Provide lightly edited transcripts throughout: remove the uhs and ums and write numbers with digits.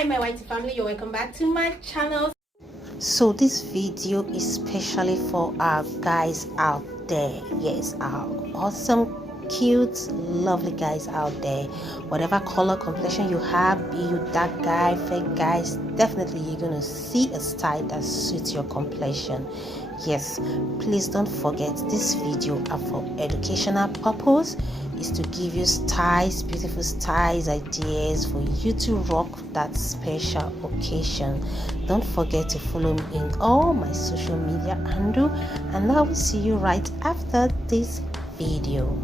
Hi my whitey family, you're welcome back to my channel. So this video is specially for our guys out there. Yes, our awesome, cute, lovely guys out there. Whatever color complexion you have, be you dark guy, fake guys, definitely you're gonna see a style that suits your complexion. Yes, please don't forget this video are for educational purpose. Is to give you styles, beautiful styles, ideas for you to rock that special occasion. Don't forget to follow me in all my social media handle, and I will see you right after this video.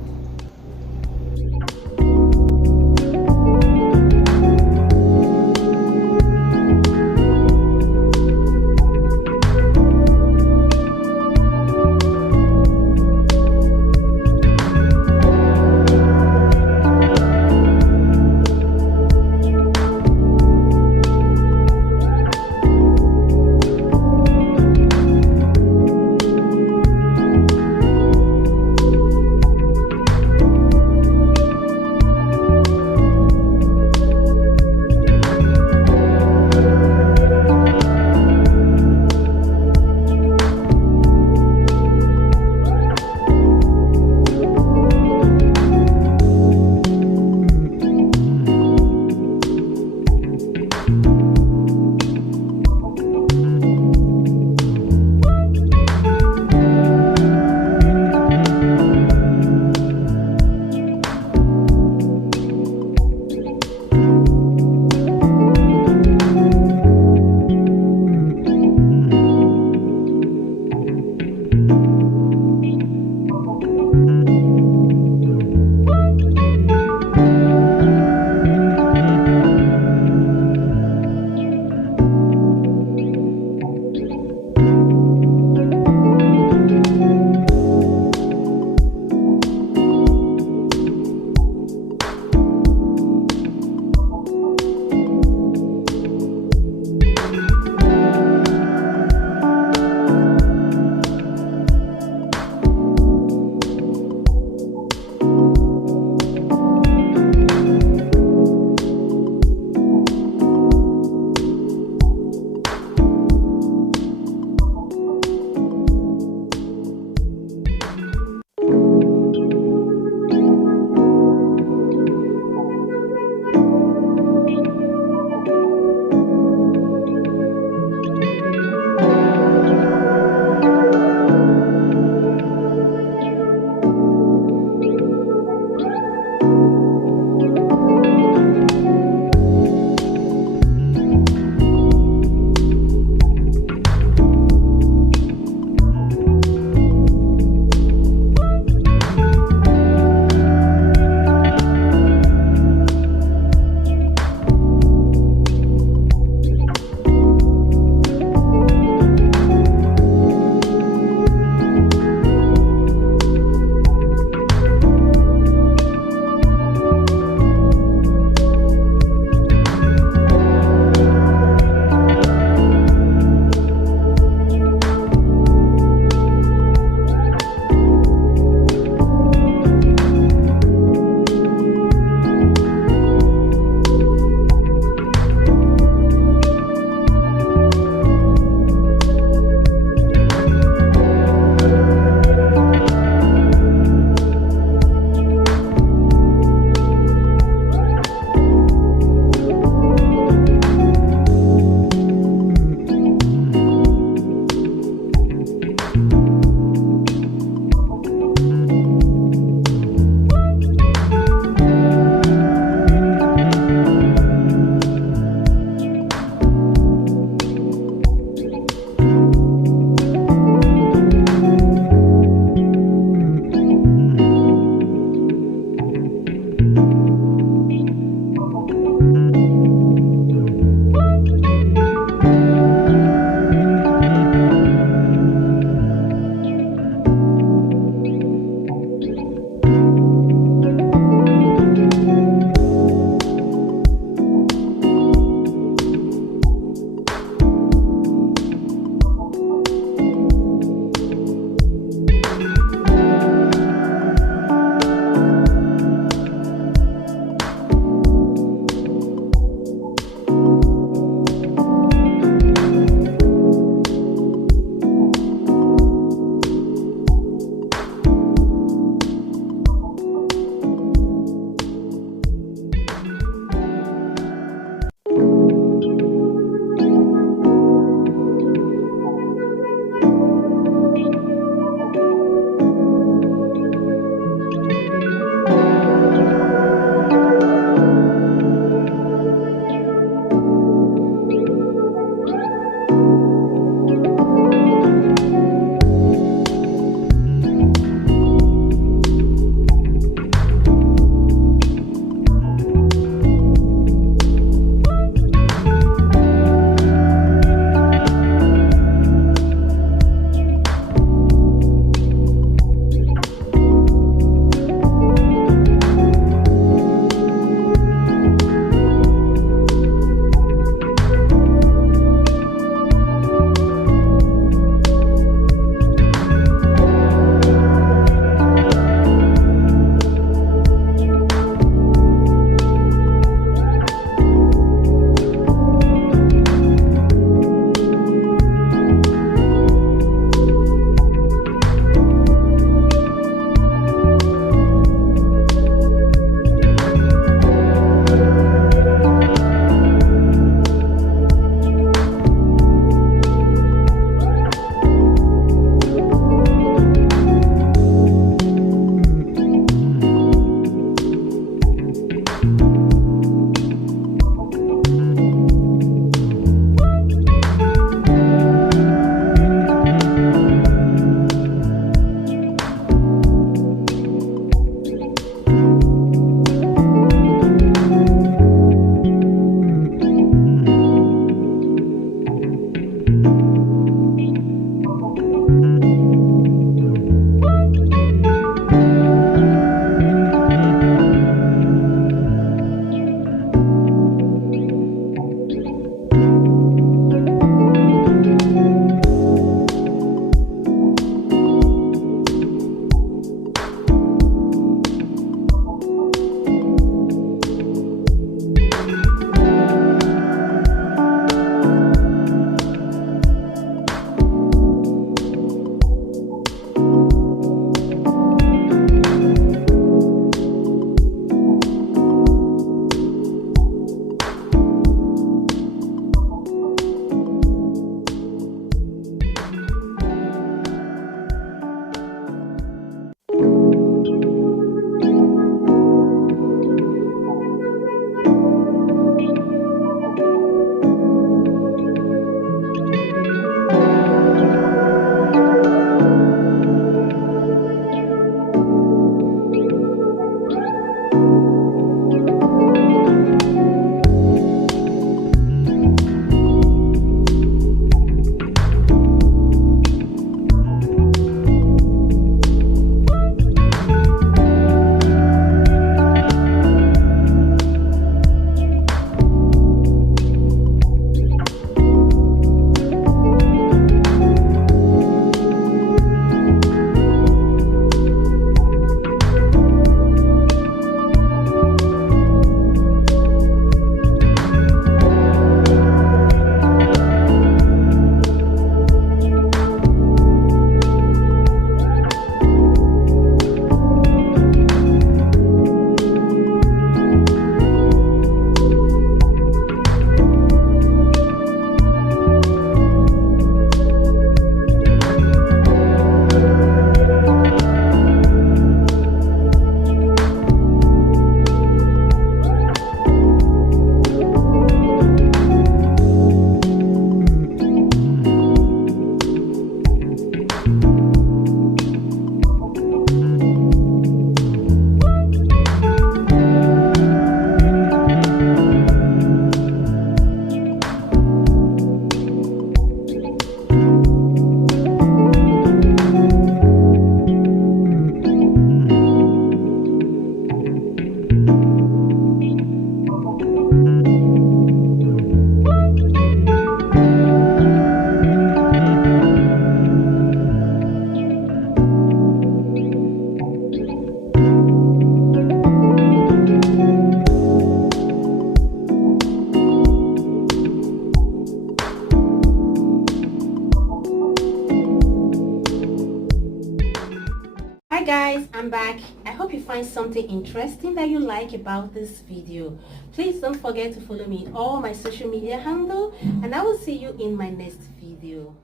Hi guys, I'm back. I hope you find something interesting that you like about this video. Please don't forget to follow me in all my social media handle, and I will see you in my next video.